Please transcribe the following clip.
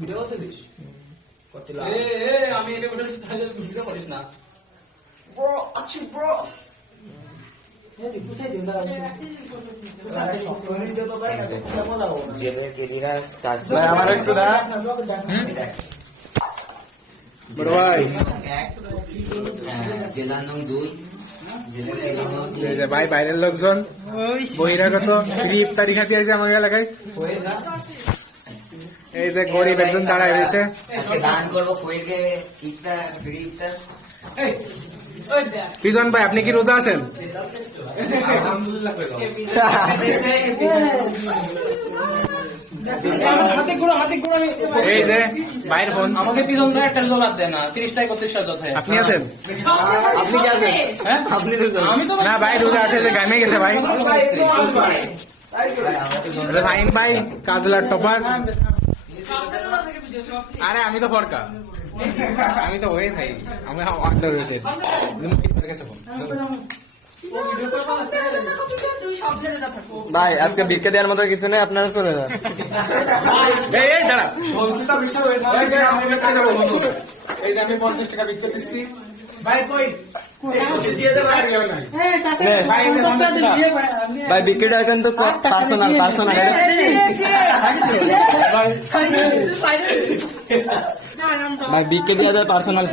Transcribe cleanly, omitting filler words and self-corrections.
Video করতে this করতে লাগ আমি এটা বলে ভিডিও করিস না ব্রো আচ্ছা ব্রো আমার একটু দাঁড়া বড় ভাই ভাই বাইরের লোকজন বহিরাগত ফ্রি ইফতারি খাতে আছে আমাদের এলাকায়। এই যে গরিব একজন দাঁড়ায় রয়েছে। দান করবো কোয়েকে ইফতার ফ্রি ইফতার। পিজন ভাই আপনি কি রোজা আছেন? এই যে ভাইয়ের ফোন। আমাকে পিছন দিয়ে একটা জবাব দেয় না 30 টাকা 31 টাকা যথায়। আপনি আছেন? আপনি কি আছেন? আপনি আমি তো না ভাই রোজা আছে যে গামে গেছে ভাই। ফাইন ভাই কাজলার টপার। আরে আমি তো ফরকা, আমি তো ওই ভাই, আমি আন্ডার রেটেড। ভাই আজকে ভিক্ষা দেওয়ার মতো কিছু নেই, আপনারা চলে যান। এই দাঁড়া, এই যে আমি 50 টাকা বিক্রি দিচ্ছি ভাই। কই ভাই বিক্রিটা কিন্তু পার্সোনাল ভাই বিক্রি দেওয়া যায় পার্সোনাল।